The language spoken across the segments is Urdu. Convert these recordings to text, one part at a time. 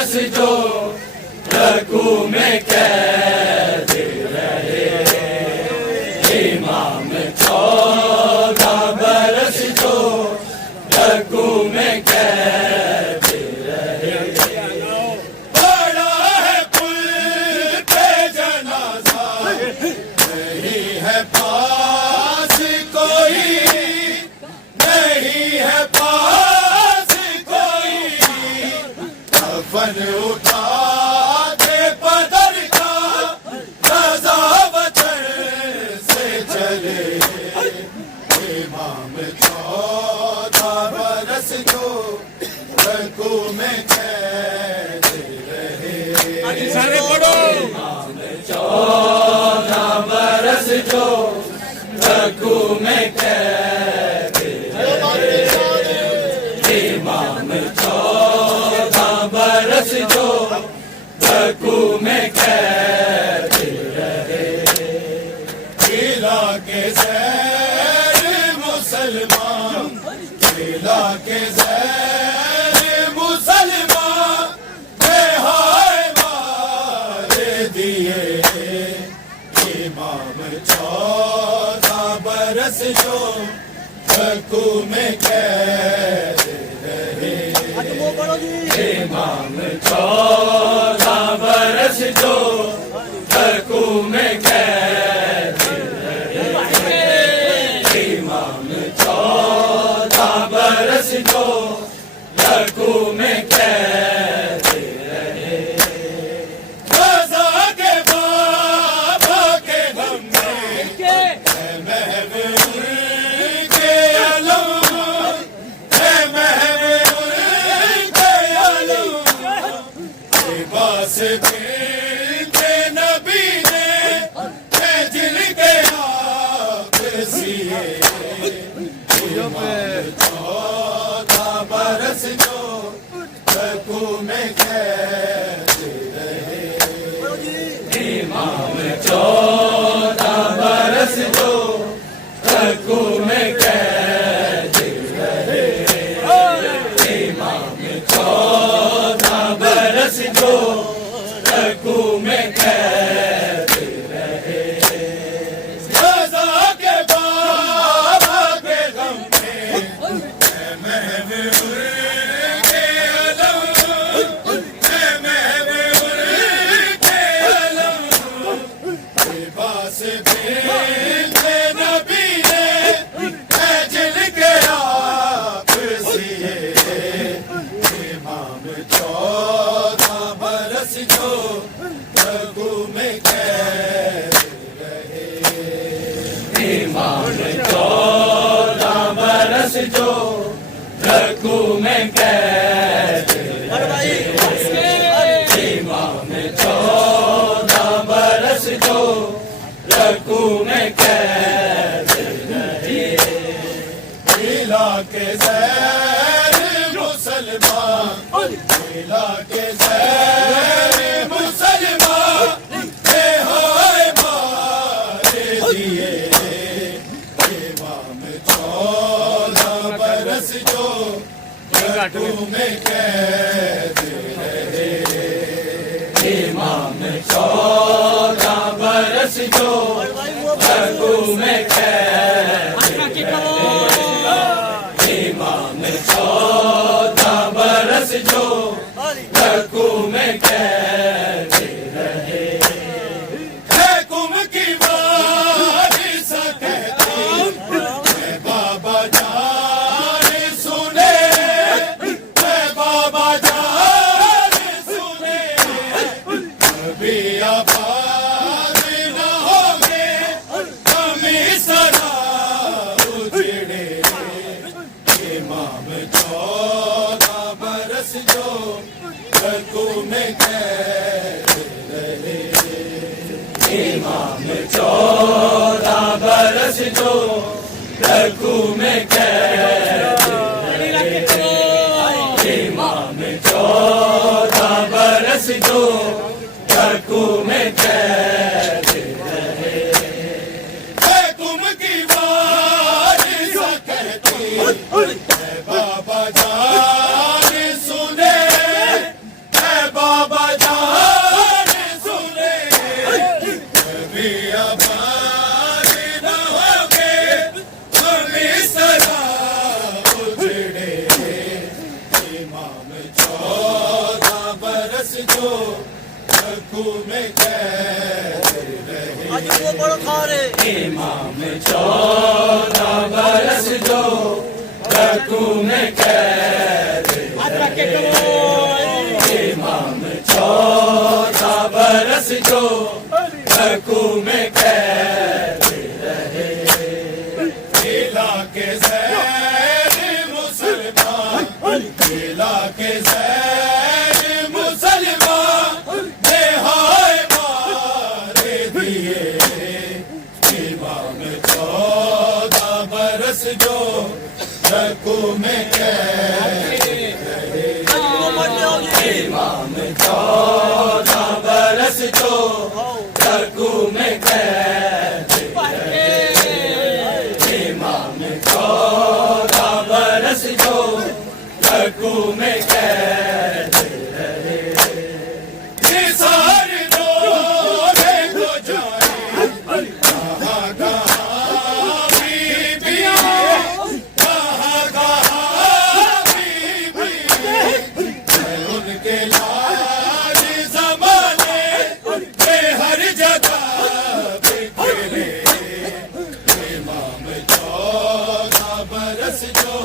برس جو رکوع میں قید رہے امام 14 برس جو رکوع میں قید رہے بڑا ہے پل پہ جنازہ نہیں ہے پاس کوئی نہیں ہے پاس کوئی کفن اٹھا کے پدر کا رضا وطن سے چلے امام 14 برس جو رکوع میں قید رہے سارے پڑھو امام 14 برس جو رکوع میں قید رہے امام 14 برس جو رکوع میں قید رہے علاقے زیر مسلمان علاقے زیر مسلمان بہائے مار دیے امام 14 برس جو رکوع میں قید رہے امام 14 برس جو رکوع میں قید رہے امام 14 برس جو رکوع میں قید رہے رضا کے بابا کے غم میں محو کے علم محو کے علم لباس بنت نبی نے جن کے آپ سیے امام 14 برس جو رکوع میں قید رہے امام 14 برس جو رکوع میں قید رہے امام 14 برس جو رکوع میں قید رہے رضا کے بابا کے غم میں محو کے علم محو کے علم لباس بنت نبی نے جن کے آپ سیے امام 14 برس جو رکوع میں قید رہے امام 14 برس جو رکوع میں قید رہے امام 14 برس جو رکوع میں قید رہے علاقے زیر مسلمان علاقے زیر مسلمان بہائے مار دیے امام 14 برس جو رکوع میں قید رہے امام 14 برس جو رکوع میں قید رہے امام 14 برس جو رکوع میں قید رہے حکم کی وارث کہتی اے بابا جان سنے اے بابا جان سنے کبھی آباد نہ ہوگے کمی سرا اجڑے امام 14 برس جو رکوع میں قید رہے امام 14 برس جو رکوع میں قید رہے امام 14 برس جو رکوع میں قید رہے حکم کی وارث کہتی اے بابا جان سنے اے برس جو رکھوں میں قید رہے آج وہ بڑا کھارے امام 14 برس جو رکھوں میں قید رہے امام 14 برس جو رکھوں میں قید رہے علاقے زیر مسلمان علاقے زیر مسلمان نہائے مارے دیے امام 14 برس جو رکھوں میں قید رہے امام 14 برس جو رکھوں میں قید رہے امام 14 برس جو رکھوں میں قید رہے نثار رونے کو جائے کہاں کہاں بیویاں کہاں کہاں بیویاں ان کے لاج زمانے میں ہر جگہ بکھرے امام 14 برس جو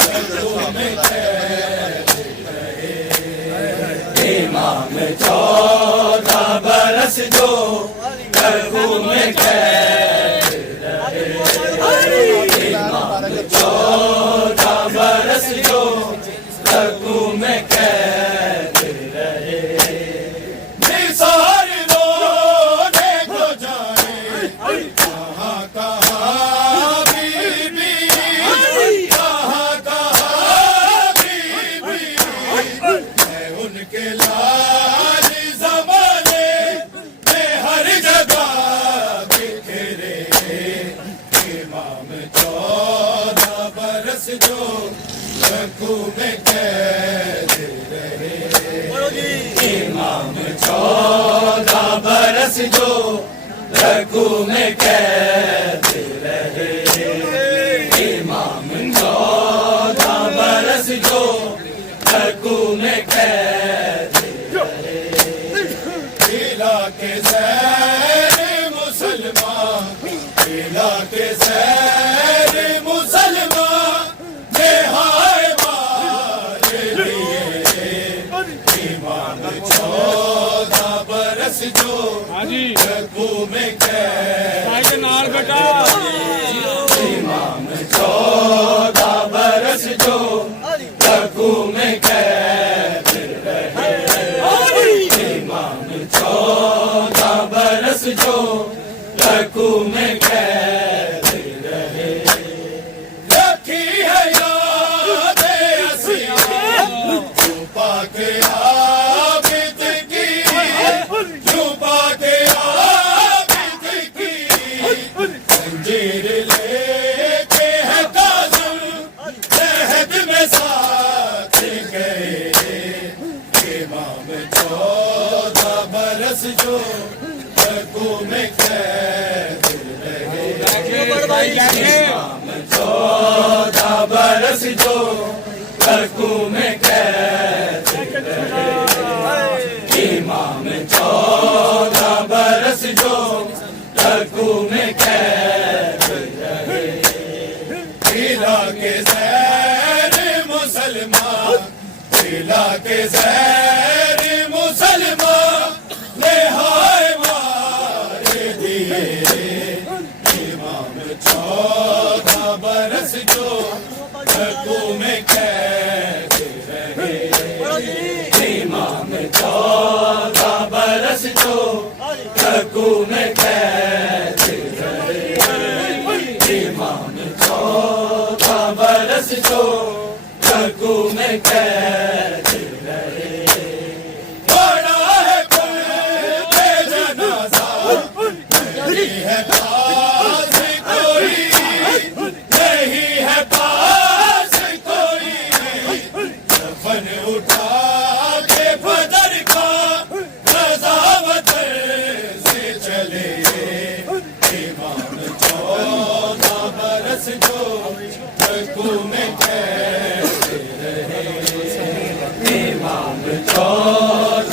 رکھوں میں قید رہے امام 14 برس جو رکھوں میں قید رہے امام 14 برس جو رکھوں میں قید رہے نثار رونے کو جائے کہاں کہاں بیوی کہاں کہاں بیوی میں ان کے لاج زمانے میں ہر جگہ بکھرے امام 14 برس جو رکھوں میں قید رہے امام 14 برس جو رکھوں میں قید رہے امام 14 برس جو رکھوں میں قید رہے علاقے زیر مسلمان علاقے زیر مسلمان نہائے مارے دیے امام 14 برس جو رکھوں میں قید امام 14 برس جو رکھوں میں قید رہے امام 14 برس جو رکھوں میں قید رہے رکھی ہے یاد اسیاں چھپا کے عابد کی چھپا کے عابد کی زنجیر لے کے ہے کاظم عہد میں ساتھ گئے امام 14 برس جو رکھوں میں قید رہے امام 14 برس جو رکھوں میں قید رہے امام 14 برس جو رکھوں میں قید رہے علاقے زیر مسلمان علاقے زیر مسلمان نہائے مارے دیے امام 14 برس جو رکھوں میں قید رہے امام 14 برس جو رکھوں میں قید رہے امام 14 برس جو رکھوں میں قید رہے بڑا ہے پردہ جنازہ نہیں ہے پاس کوئی نہیں ہے پاس کوئی کفن اٹھا کے بدر کا رضا بدر سے چلے امام 14 برس جو رکھوں میں قید رہے امام 14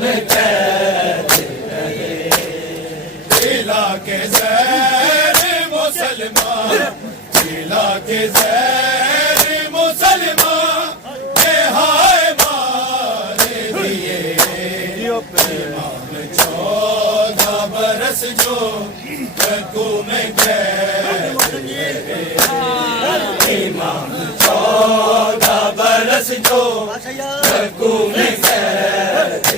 میں قید پلا کے زہر مسلمان پلا کے زہر مسلمان نہائے مار دیے امام 14 برس جو ککو میں قید امام 14 برس جو ککو میں قید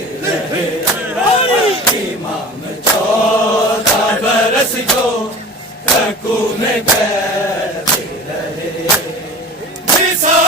امام 14 برس جو ککو میں قید مثال